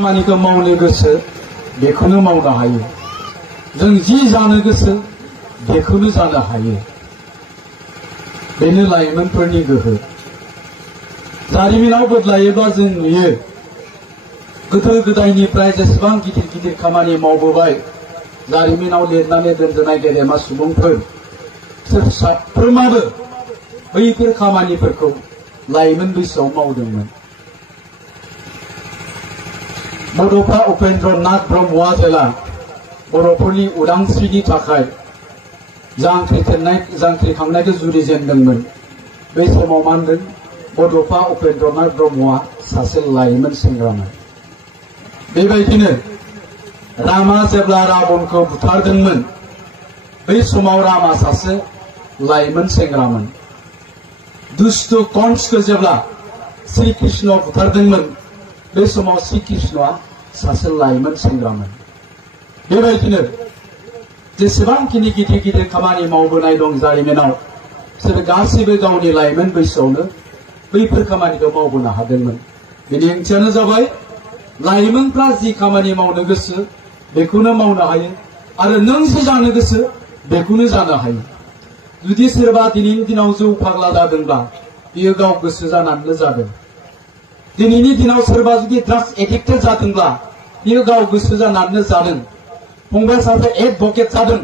खामानिखौ मावनो गोसो बेखौनो मावनो हायो। जों जि जानो गोसो बेखौनो जानो हायो। बेनो लाइमोनफोरनि गोहो। जारिमिनाव बोदलायोबा जों नुयो गोदो गोदायनिफ्राय जेसेबां गिदिर गिदिर खामानि मावबोबाय जारिमिनाव लिरनानै दोनजानाय गेदेमा सुबुंफोर बिसोर साफ्रोमाबो बैफोर खामानिफोरखौ लाइमोन बैसोआव मावदोंमोन। बड'फा उपेन्द्र नाथ ब्रह्मआ जेला बर'फोरनि उदांस्रिनि थाखाय जांख्रिखांनायखौ जुरिजेनदोंमोन बै समाव मा होनदों बड'फा उपेन्द्र नाथ ब्रह्मआ सासे लाइमोन सेंग्रामोन। बेबायदिनो रामा जेब्ला राबनखौ बुथारदोंमोन बै समाव रामा सासे लाइमोन सेंग्रामोन। दुष्ट कंसखौ जेब्ला श्री कृष्ण बुथारदोंमोन बे समाव श्री कृष्णआ सासे लाइमोन सेंग्रामोन। बेबायदिनो जेसेबांखिनि गिदिर गिदिर खामानि मावबोनाय दं जारिमिनाव बिसोर गासैबो गावनि लाइमोन बैसोआवनो बैफोर खामानिखौ मावबोनो हादोंमोन। बेनि ओंथियानो जाबाय लाइमोनफ्रा जि खामानि मावनो गोसो बेखौनो मावनो हायो आरो नों जि जानो गोसो बेखौनो जानो हायो। जुदि सोरबा दिनैनि दिनाव जौ फाग्ला जादोंब्ला बियो गाव गोसो जानानैनो जादों। दिनैनि दिनाव सोरबा जुदि ड्राग्स एडिक्टेड जादोंब्ला बियो गाव गोसो जानानैनो जादों। फंबाय सासे एडभकेट जादों,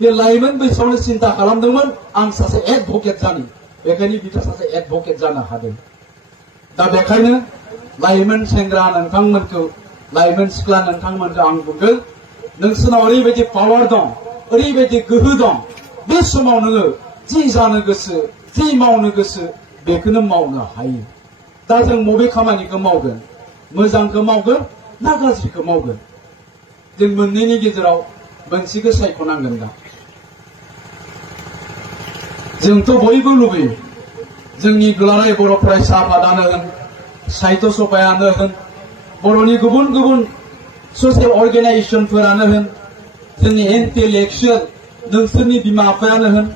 बे लाइमोन बैसोआवनो सिन्ता खालामदोंमोन आं सासे एडभकेट जानो, बेखायनो बिथाङा सासे एडभकेट जानो हादों। दा बेखायनो लाइमोन सेंग्रा नोंथांमोनखौ लाइमोन सिख्ला नोंथांमोनखौ आं बुंगोन नोंसोरनाव ओरैबायदि पावार दं, ओरैबायदि गोहो दं। बे समाव नोङो जि जानो गोसो जि मावनो गोसो बेखौनो मावनो हायो। दा जों बबे खामानिखौ मावगोन, मोजांखौ मावगोन ना गाज्रिखौ मावगोन? जों मोननैनि गेजेराव मोनसेखौ सायख'नांगोन। दा जोंथ' बयबो लुबैयो जोंनि दुलाराय बर' फरायसा आफादानो होन, साहित्य सभायानो होन, बर'नि गुबुन गुबुन ससियेल अर्गेनाइजेसनफोरानो होन, जोंनि इन्टेलेक्सुयेल नोंसोरनि बिमा बिफायानो होन,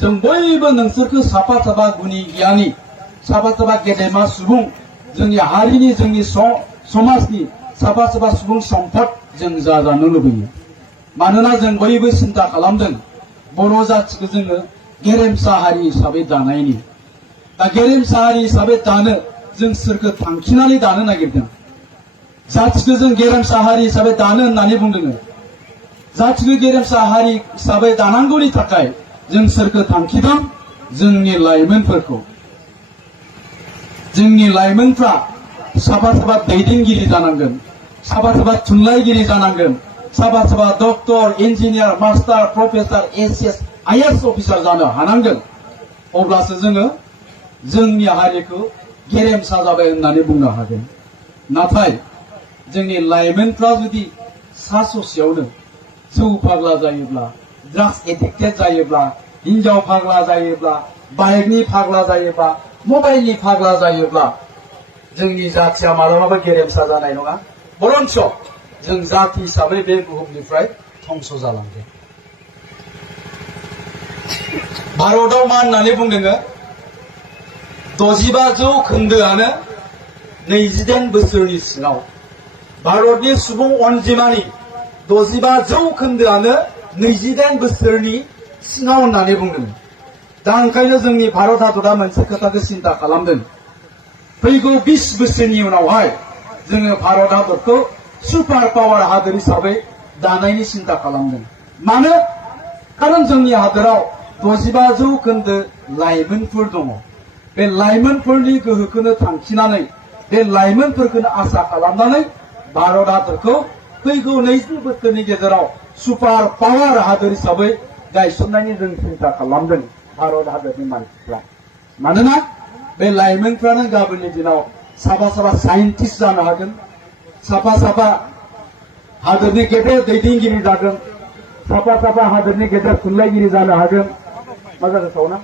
जों बयबो नोंसोरखौ साफा साफा गुनि गियानि साफा साफा गेदेमा सुबुं जोंनि हारिनि जोंनि समाजनि साफा साफा सुबुं सम्पद जों जानो लुबैयो। मानोना जों बयबो सिन्ता खालामदों बर' जाथिखौ जोङो गेरेमसा हारि हिसाबै दानायनि। दा गेरेमसा हारि हिसाबै दानो जों सोरखौ थांखिनानै दानो नागिरदों? जाथिखौ जों गेरेमसा हारि हिसाबै दानो होननानै बुंदों। जाथिखौ गेरेमसा हारि हिसाबै दानांगौनि थाखाय जों सोरखौ थांखिदों? जोंनि लाइमोनफोरखौ। जोंनि लाइमोनफ्रा साफा साफा दैदेनगिरि जानांगोन, साफा साफा थुनलाइगिरि जानांगोन, साफा साफा doctor, engineer, master, professor, ACS, IAS officer जानो हानांगोन। अब्लासो जोङो जोंनि हारिखौ गेरेमसा जाबाय होननानै बुंनो हागोन। नाथाय जोंनि लाइमोनफ्रा जुदि सा ससेयावनो जौ फाग्ला जायोब्ला, ड्राग्स एडिक्टेड जायोब्ला, हिन्जाव फाग्ला जायोब्ला, बाइकनि फाग्ला जायोब्ला, मबाइलनि फाग्ला जायोब्ला जोंनि जाथिया मालाबाबो गेरेमसा जानाय नङा। बरन्स जों जाति हिसाबै बे बुहुमनिफ्राय धंस जालांगोन। भारतआव मा होननानै बुंदों? 65 जौखोन्दोआनो 28 बोसोरनि सिङाव। भारतनि सुबुं अनजिमानि 65 जौखोन्दोआनो 28 बोसोरनि सिङाव होननानै बुंदों। दा ओंखायनो जोंनि भारत हादरा मोनसे खोथाखौ सिन्ता खालामदों, फैगौ 20 बोसोरनि उनावहाय जोङो भारत हादरखौ सुपार पावार हादर हिसाबै दानायनि सिन्ता खालामदों। मानो? खारन जोंनि हादराव 65 जौखोन्दो लाइमोनफोर दङ। बे लाइमोनफोरनि गोहोखौनो थांखिनानै, बे लाइमोनफोरखौनो आसा खालामनानै भारत हादरखौ फैगौ 20 बोसोरनि गेजेराव सुपार पावार हादर हिसाबै गायसननायनि जों सिन्ता खालामदों भारत हादरनि मानसिफ्रा। मानोना बे लाइमोनफ्रानो गाबोननि दिनाव साफा साफा साइन्टिस्ट जानो हागोन, साफा साफा हादरनि गेदेर दैदेनगिरि जागोन, साफा साफा हादरनि गेदेर थुनलाइगिरि जानो हागोन। मा जागोन सावना?